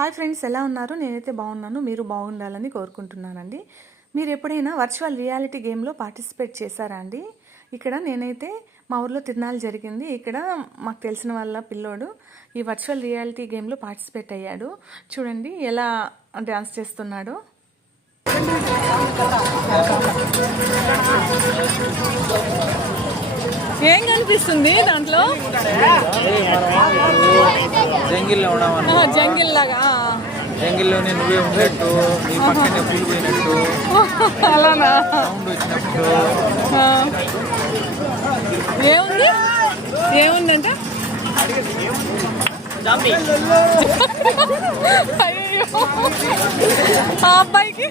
Hi friends, ఎలా ఉన్నారు? నేనైతే బాగున్నాను. మీరు బాగుండాలని కోరుకుంటున్నానండి. మీరు ఎప్పుడైనా వర్చువల్ రియాలిటీ గేమ్లో పార్టిసిపేట్ చేశారా అండి? ఇక్కడ నేనైతే మా ఊర్లో తిరునాళ్ళు జరిగింది. ఇక్కడ మాకు తెలిసిన వాళ్ళ పిల్లోడు ఈ వర్చువల్ రియాలిటీ గేమ్లో పార్టిసిపేట్ అయ్యాడు. చూడండి ఎలా డ్యాన్స్ చేస్తున్నాడో. ఏం కనిపిస్తుంది దాంట్లో? జంగిల్ లాగా, జంగిల్లోనే నువ్వే ఉన్నట్టు, నీ పక్కనే పూలు పోయినట్టు, అలానా? సౌండ్ వచ్చినప్పుడు ఏముందంటే అయ్యో ఆ అబ్బాయికి